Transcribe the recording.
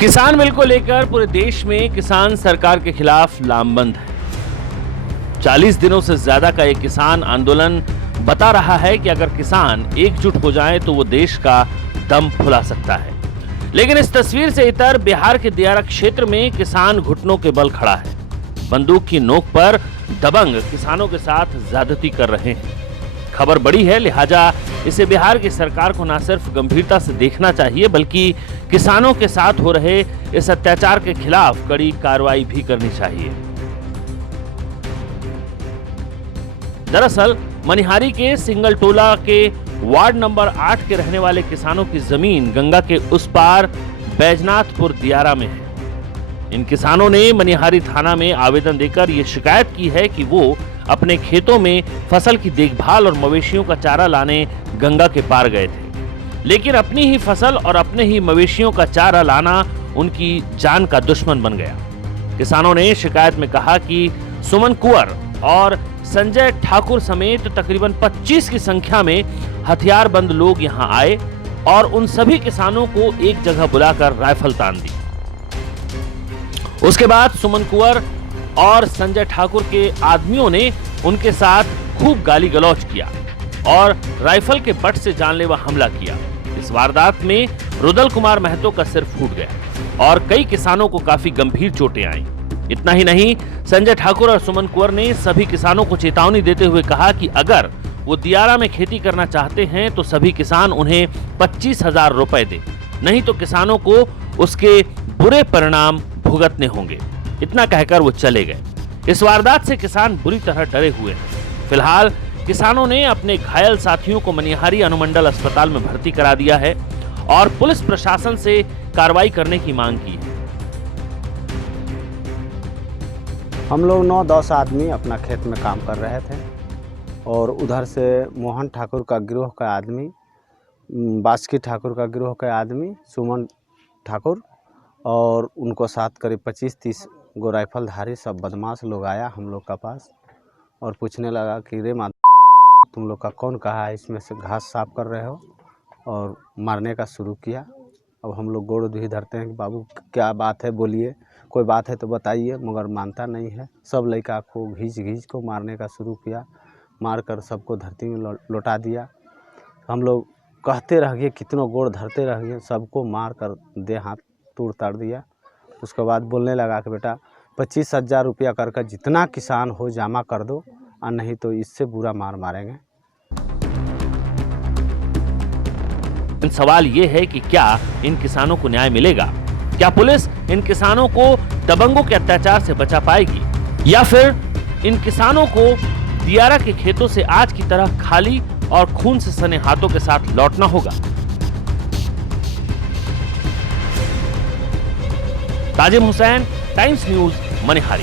किसान बिल को लेकर पूरे देश में किसान सरकार के खिलाफ लामबंद है। 40 दिनों से ज्यादा का यह किसान आंदोलन बता रहा है कि अगर किसान एकजुट हो जाएं तो वो देश का दम फुला सकता है। लेकिन इस तस्वीर से इतर बिहार के दियारा क्षेत्र में किसान घुटनों के बल खड़ा है। बंदूक की नोक पर दबंग किसानों के साथ ज्यादती कर रहे हैं। खबर बड़ी है, लिहाजा इसे बिहार की सरकार को न सिर्फ गंभीरता से देखना चाहिए बल्कि किसानों के साथ हो रहे इस अत्याचार के खिलाफ कड़ी कार्रवाई भी करनी चाहिए। दरअसल मनिहारी के सिंगलटोला के वार्ड नंबर 8 के रहने वाले किसानों की जमीन गंगा के उस पार बैजनाथपुर दियारा में है। इन किसानों ने मनिहारी थाना में आवेदन देकर यह शिकायत की है कि वो अपने खेतों में फसल की देखभाल और मवेशियों का चारा लाने गंगा के पार गए थे, लेकिन अपनी ही फसल और अपने ही मवेशियों का चारा लाना उनकी जान का दुश्मन बन गया। किसानों ने शिकायत में कहा कि सुमन कुंवर और संजय ठाकुर समेत तकरीबन 25 की संख्या में हथियारबंद लोग यहां आए और उन सभी किसानों को एक जगह बुलाकर राइफल तान दी। उसके बाद सुमन कुंवर और संजय ठाकुर के आदमियों ने उनके साथ खूब गाली गलौज किया और राइफल के बट से जानलेवा हमला किया। इस वारदात में रुदल कुमार महतो का सिर फूट गया और कई किसानों को काफी गंभीर चोटें आईं। इतना ही नहीं, संजय ठाकुर और सुमन कुंवर ने सभी किसानों को चेतावनी देते हुए कहा कि अगर वो दियारा में खेती करना चाहते हैं तो सभी किसान उन्हें 25,000 रुपए दें, नहीं तो किसानों को उसके बुरे परिणाम भुगतने होंगे। इतना कहकर वो चले गए। इस वारदात से किसान बुरी तरह डरे हुए हैं। फिलहाल किसानों ने अपने घायल साथियों को मनिहारी अनुमंडल अस्पताल में भर्ती करा दिया है और पुलिस प्रशासन से कार्रवाई करने की मांग की है। हम लोग 9-10 आदमी अपना खेत में काम कर रहे थे और उधर से मोहन ठाकुर का गिरोह का आदमी, बासुकी ठाकुर का गिरोह का आदमी, सुमन ठाकुर और उनको साथ करीब 25-30 गो राइफलधारी सब बदमाश लोग आया हम लोग का पास और पूछने लगा कि रे तुम लोग का कौन कहा है इसमें से घास साफ कर रहे हो, और मारने का शुरू किया। अब हम लोग गोड़ भी धरते हैं कि बाबू क्या बात है, बोलिए, कोई बात है तो बताइए, मगर मानता नहीं है। सब लड़का को घींच को मारने का शुरू किया, मारकर सबको धरती में लौटा दिया। हम लोग कहते रह गए, कितनों गोड़ धरते रह गए, सबको मार कर दे हाथ तोड़ ताड़ दिया। उसके बाद बोलने लगा कि बेटा 25,000 रुपया करके जितना किसान हो जमा कर दो, और नहीं तो इससे बुरा मार मारेंगे। सवाल ये है कि क्या इन किसानों को न्याय मिलेगा? क्या पुलिस इन किसानों को दबंगों के अत्याचार से बचा पाएगी, या फिर इन किसानों को दियारा के खेतों से आज की तरह खाली और खून से सने हाथों के साथ लौटना होगा? Tajim Hussain, times news, Manihari.